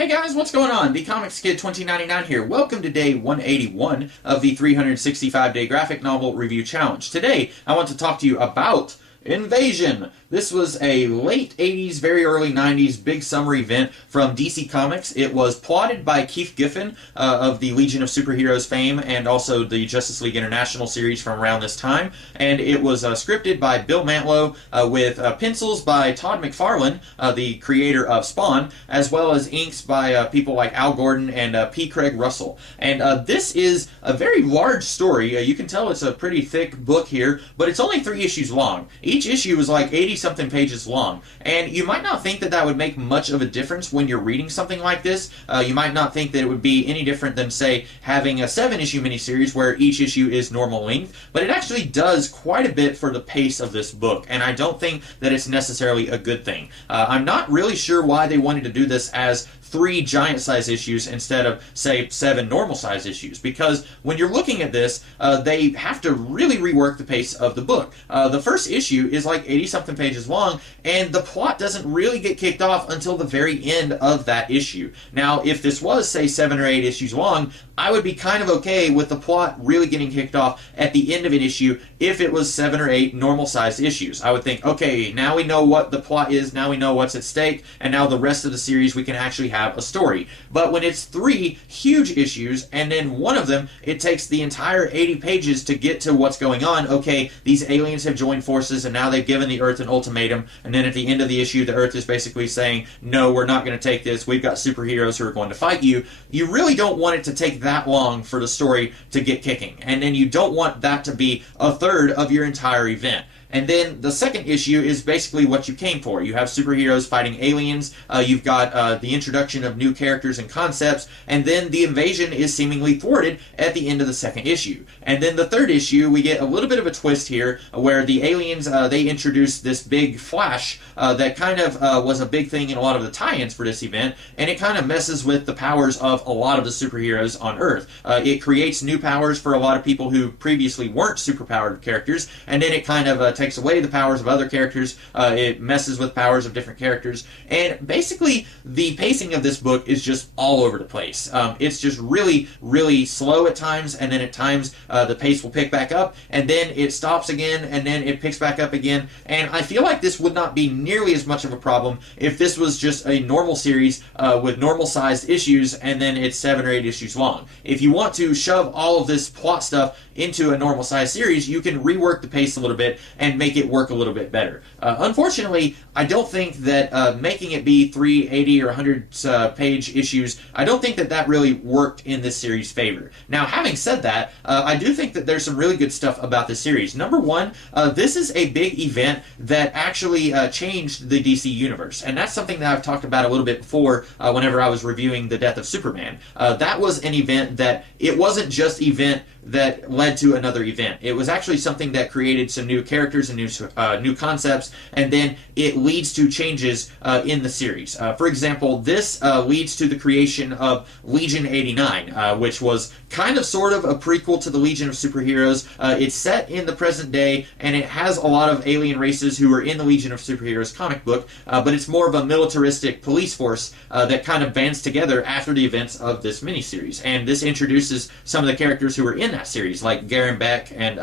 Hey guys, what's going on? The Comics Kid 2099 here. Welcome to day 181 of the 365-day graphic novel review challenge. Today, I want to talk to you about Invasion. This was a late 80s, very early 90s big summer event from DC Comics. It was plotted by Keith Giffen of the Legion of Superheroes fame and also the Justice League International series from around this time. And it was scripted by Bill Mantlo with pencils by Todd McFarlane, the creator of Spawn, as well as inks by people like Al Gordon and P. Craig Russell. And this is a very large story. You can tell it's a pretty thick book here, but it's only 3 issues long. Each issue is like 80-something pages long, and you might not think that that would make much of a difference when you're reading something like this. You might not think that it would be any different than, say, having a 7-issue miniseries where each issue is normal length, but it actually does quite a bit for the pace of this book, and I don't think that it's necessarily a good thing. I'm not really sure why they wanted to do this as 3 giant-size issues instead of, say, 7 normal-size issues, because when you're looking at this, they have to really rework the pace of the book. The first issue is like 80-something pages long, and the plot doesn't really get kicked off until the very end of that issue. Now, if this was, say, 7 or 8 issues long, I would be kind of okay with the plot really getting kicked off at the end of an issue if it was 7 or 8 normal-sized issues. I would think, okay, now we know what the plot is, now we know what's at stake, and now the rest of the series we can actually have a story. But when it's 3 huge issues, and then one of them, it takes the entire 80 pages to get to what's going on. Okay, these aliens have joined forces, and now they've given the Earth an ultimatum, and then at the end of the issue, the Earth is basically saying, no, we're not going to take this, we've got superheroes who are going to fight you. You really don't want it to take that long for the story to get kicking, and then you don't want that to be a third of your entire event. And then the second issue is basically what you came for. You have superheroes fighting aliens, you've got the introduction of new characters and concepts, and then the invasion is seemingly thwarted at the end of the second issue. And then the third issue, we get a little bit of a twist here, where the aliens, they introduce this big flash that kind of was a big thing in a lot of the tie-ins for this event, and it kind of messes with the powers of a lot of the superheroes on Earth. It creates new powers for a lot of people who previously weren't superpowered characters, and then it kind of takes away the powers of other characters. It messes with powers of different characters, and basically the pacing of this book is just all over the place. It's just really, really slow at times, and then at times the pace will pick back up, and then it stops again, and then it picks back up again. And I feel like this would not be nearly as much of a problem if this was just a normal series with normal-sized issues, and then it's 7 or 8 issues long. If you want to shove all of this plot stuff into a normal-sized series, you can rework the pace a little bit and make it work a little bit better. Unfortunately, I don't think that making it be 380 or 100 page issues, I don't think that that really worked in this series' favor. Now, having said that, I do think that there's some really good stuff about this series. Number one, this is a big event that actually changed the DC universe, and that's something that I've talked about a little bit before whenever I was reviewing The Death of Superman. That was an event that, it wasn't just event that led to another event. It was actually something that created some new characters and new concepts, and then it leads to changes in the series. For example, this leads to the creation of Legion 89, which was kind of sort of a prequel to the Legion of Superheroes. It's set in the present day, and it has a lot of alien races who are in the Legion of Superheroes comic book, but it's more of a militaristic police force that kind of bands together after the events of this miniseries. And this introduces some of the characters who were in that series, like Garen Beck and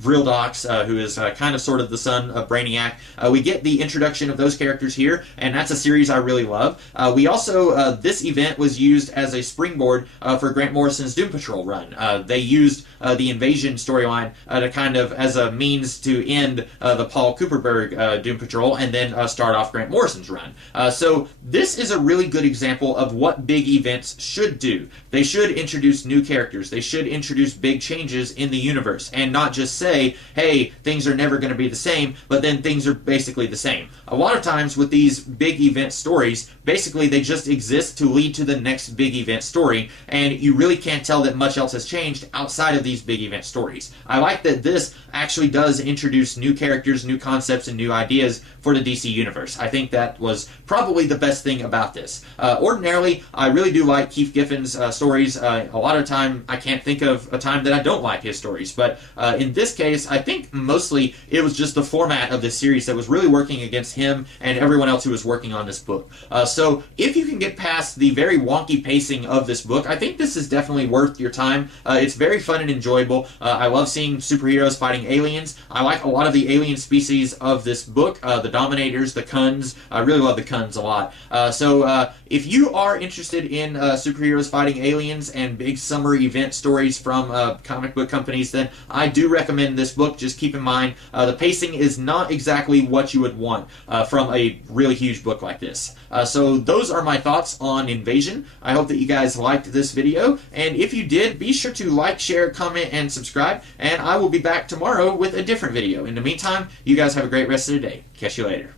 Vrildox, who is kind of sort of the son of Brainiac. We get the introduction of those characters here, and that's a series I really love. We also, this event was used as a springboard for Grant Morrison's Doom Patrol run. They used the Invasion storyline to kind of as a means to end the Paul Kupperberg Doom Patrol, and then start off Grant Morrison's run. So this is a really good example of what big events should do. They should introduce new characters. They should introduce big changes in the universe, and not just say, hey, things are never going to be the same, but then things are basically the same. A lot of times with these big event stories, basically they just exist to lead to the next big event story, and you really can't tell that much else has changed outside of these big event stories. I like that this actually does introduce new characters, new concepts, and new ideas for the DC universe. I think that was probably the best thing about this. Ordinarily, I really do like Keith Giffen's stories. A lot of time, I can't think of a time that I don't like his stories, but in this this case, I think mostly it was just the format of this series that was really working against him and everyone else who was working on this book. So if you can get past the very wonky pacing of this book, I think this is definitely worth your time. It's very fun and enjoyable. I love seeing superheroes fighting aliens. I like a lot of the alien species of this book, the Dominators, the Khunds. I really love the Khunds a lot. So if you are interested in superheroes fighting aliens and big summer event stories from comic book companies, then I do recommend this book. Just keep in mind the pacing is not exactly what you would want from a really huge book like this. So those are my thoughts on Invasion. I hope that you guys liked this video, and if you did, be sure to like, share, comment, and subscribe, and I will be back tomorrow with a different video. In the meantime, you guys have a great rest of the day. Catch you later.